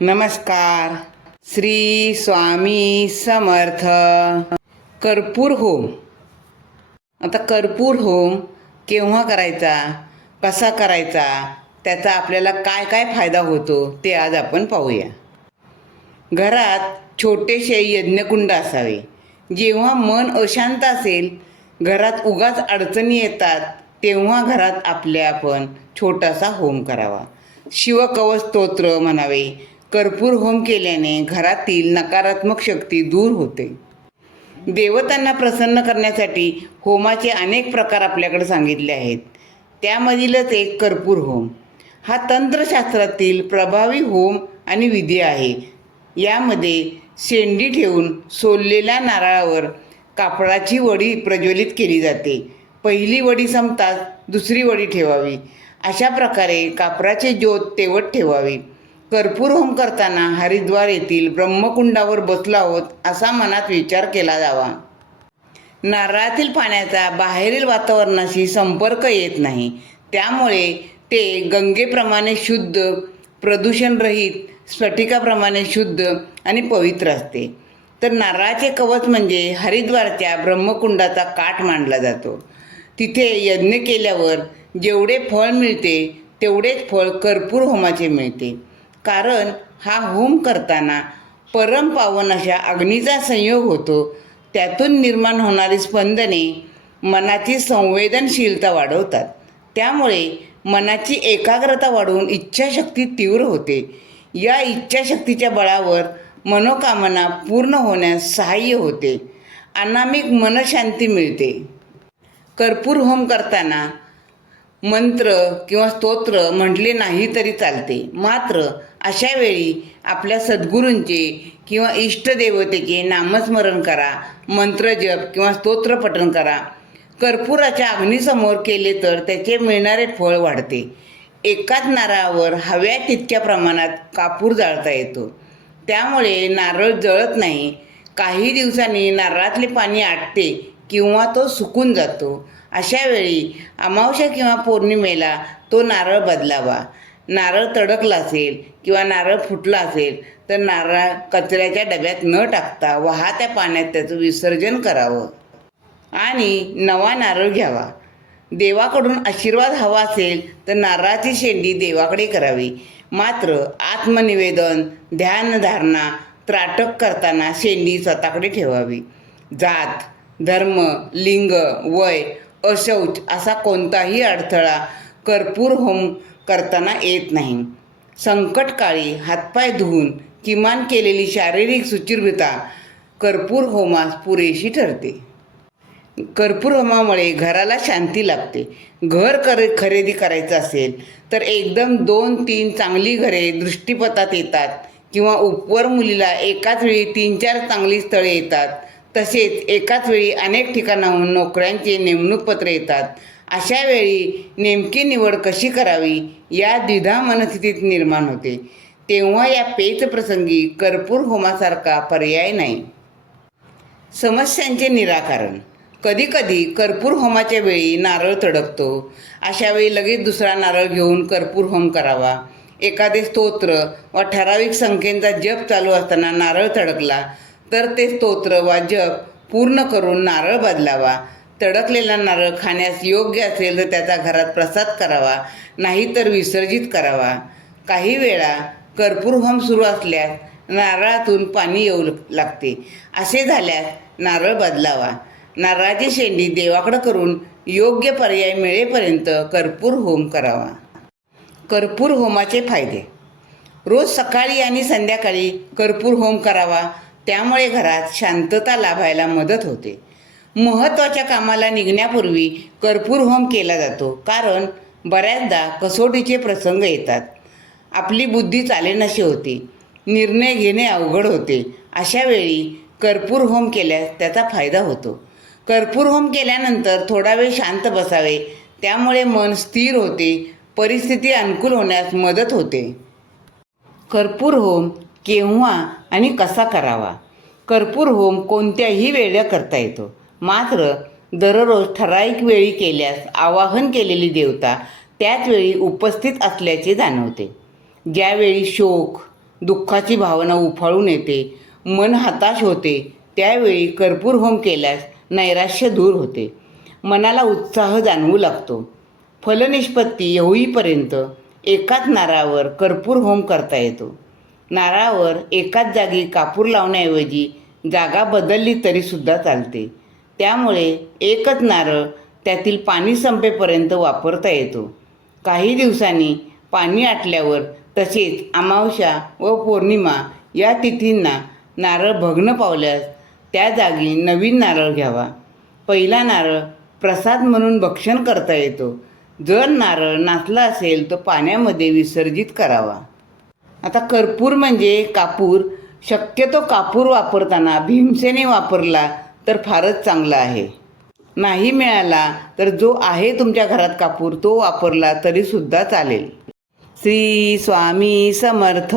नमस्कार. श्री स्वामी समर्थ. कर्पूर होम. आता कर्पूर होम केव्हा करायचा? कसा करायचा? त्याचा आपल्याला काय काय फायदा होतो ते आज आपण पाहूया. घरात छोटेसे यज्ञकुंड असावे. जेव्हा मन अशांत असेल घरात उगाच अडचणी येतात तेव्हा घरात आपल्या आपण छोटासा होम करावा. शिवकवच स्तोत्र म्हणावे. कर्पूर होम केल्याने घरातील नकारात्मक शक्ती दूर होते. देवतांना प्रसन्न करण्यासाठी होमाचे अनेक प्रकार आपल्याकडे सांगितले आहेत. त्यामधीलच एक कर्पूर होम. हा तंत्रशास्त्रातील प्रभावी होम आणि विधी आहे. यामध्ये शेंडी ठेवून सोललेल्या नारळावर कापडाची वडी प्रज्वलित केली जाते. पहिली वडी संपताच दुसरी वडी ठेवावी. अशा प्रकारे कापराचे ज्योत तेवत ठेवावी. कर्पूर होम करताना हरिद्वार येथील ब्रह्मकुंडावर बसलो आहोत असा मनात विचार केला जावा. नारळातील पाण्याचा बाहेरील वातावरणाशी संपर्क येत नाही. त्यामुळे ते गंगेप्रमाणे शुद्ध प्रदूषणरहित स्फटिकाप्रमाणे शुद्ध आणि पवित्र असते. तर नारळाचे कवच म्हणजे हरिद्वारच्या ब्रह्मकुंडाचा काठ मांडला जातो. तिथे यज्ञ केल्यावर जेवढे फळ मिळते तेवढेच फळ कर्पूर होमाचे मिळते. कारण हा होम करताना परम पावन अशा अग्नीचा संयोग होतो. त्यातून निर्माण होणारी स्पंदने मनाची संवेदनशीलता वाढवतात. त्यामुळे मनाची एकाग्रता वाढवून इच्छाशक्ती तीव्र होते. या इच्छाशक्तीच्या बळावर मनोकामना पूर्ण होण्यास सहाय्य होते. अनामिक मनशांती मिळते. कर्पूर होम करताना मंत्र किंवा स्तोत्र म्हटले नाही तरी चालते. मात्र अशा वेळी आपल्या सद्गुरूंचे किंवा इष्टदेवतेचे नामस्मरण करा मंत्रजप किंवा स्तोत्र पठण करा. कर्पुराच्या अग्नीसमोर केले तर त्याचे मिळणारे फळ वाढते. एकाच नारळावर हव्या तितक्या प्रमाणात कापूर जाळता येतो. त्यामुळे नारळ जळत नाही. काही दिवसांनी नारळातले पाणी आटते किंवा तो सुकून जातो. अशावेळी अमावस्या किंवा पौर्णिमेला तो नारळ बदलावा. नारळ तडकला असेल किंवा नारळ फुटला असेल तर नारळ कचऱ्याच्या डब्यात न टाकता वाहत्या पाण्यात त्याचं विसर्जन करावं. आणि नवा नारळ घ्यावा. देवाकडून आशीर्वाद हवा असेल तर नारळाची शेंडी देवाकडे करावी. मात्र आत्मनिवेदन ध्यानधारणा त्राटक करताना शेंडी स्वतःकडे ठेवावी. जात धर्म लिंग वय अशौच असा कोणताही अडथळा कर्पूर होम करताना येत नाही. संकटकाळी हातपाय धुवून किमान केलेली शारीरिक सुचिर्भता कर्पूर होमास पुरेशी ठरते. कर्पूर होमामुळे घराला शांती लागते घर कर खरेदी करायचं असेल तर एकदम दोन तीन चांगली घरे दृष्टीपथात येतात किंवा उपवर मुलीला एकाच वेळी तीन चार चांगली स्थळे येतात. तसेच एकाच वेळी अनेक ठिकाणाहून नोकऱ्यांचे नेमणूक पत्र येतात. अशा वेळी नेमकी निवड कशी करावी या द्विधा मनस्थितीत निर्माण होते. तेव्हा या पेच प्रसंगी कर्पूर होमासारखा पर्याय नाही. समस्यांचे निराकरण. कधीकधी कर्पूर होमाच्या वेळी नारळ तडकतो. अशा वेळी लगेच दुसरा नारळ घेऊन कर्पूर होम करावा. एखादे स्तोत्र व ठराविक संख्येचा जप चालू असताना नारळ तडकला. तर ते स्तोत्र वा जप पूर्ण करून नारळ बदलावा. तडकलेला नारळ खाण्यास योग्य असेल तर त्याचा घरात प्रसाद करावा नाहीतर विसर्जित करावा. काही वेळा कर्पूर होम सुरू असल्यास नारळातून पाणी येऊ लागते. असे झाल्यास नारळ बदलावा. नारळाची शेंडी देवाकडं करून योग्य पर्याय मिळेपर्यंत कर्पूर होम करावा. कर्पूर होमाचे फायदे. रोज सकाळी आणि संध्याकाळी कर्पूर होम करावा. त्यामुळे घरात शांतता लाभायला मदत होते. महत्त्वाच्या कामाला निघण्यापूर्वी कर्पूर होम केला जातो कारण बऱ्याचदा कसोटीचे प्रसंग येतात. आपली बुद्धी चालेनाशी होते निर्णय घेणे अवघड होते. अशा वेळी कर्पूर होम केल्यास त्याचा फायदा होतो. कर्पूर होम केल्यानंतर थोडा वेळ शांत बसावे त्यामुळे मन स्थिर होते परिस्थिती अनुकूल होण्यास मदत होते. कर्पूर होम केव्हा आणि कसा करावा? कर्पूर होम कोणत्याही वेळेला करता येतो. मात्र दररोज ठराविक वेळी केल्यास आवाहन केलेली देवता त्याच वेळी उपस्थित असल्याचे जाणवते. ज्यावेळी शोक दुःखाची भावना उफाळून येते मन हताश होते त्यावेळी कर्पूर होम केल्यास नैराश्य दूर होते. मनाला उत्साह जाणवू लागतो. फलनिष्पत्ती होईपर्यंत एकाच नारावर कर्पूर होम करता येतो. नारळावर एकाच जागी कापूर लावण्याऐवजी जागा बदलली तरीसुद्धा चालते. त्यामुळे एकच नारळ त्यातील पाणी संपेपर्यंत वापरता येतो. काही दिवसांनी पाणी आटल्यावर तसेच अमावस्या व पौर्णिमा या तिथींना नारळ भग्न पावल्यास त्या जागी नवीन नारळ घ्यावा. पहिला नारळ प्रसाद म्हणून भक्षण करता येतो. जर नारळ नाचला असेल तर पाण्यामध्ये विसर्जित करावा. आता कर्पूर म्हणजे कापूर. शक्यतो कापूर वापरताना भीमसेने वापरला तर फारच चांगला आहे. नाही मिळाला तर जो आहे तुमच्या घरात कापूर तो वापरला तरीसुद्धा चालेल. श्री स्वामी समर्थ.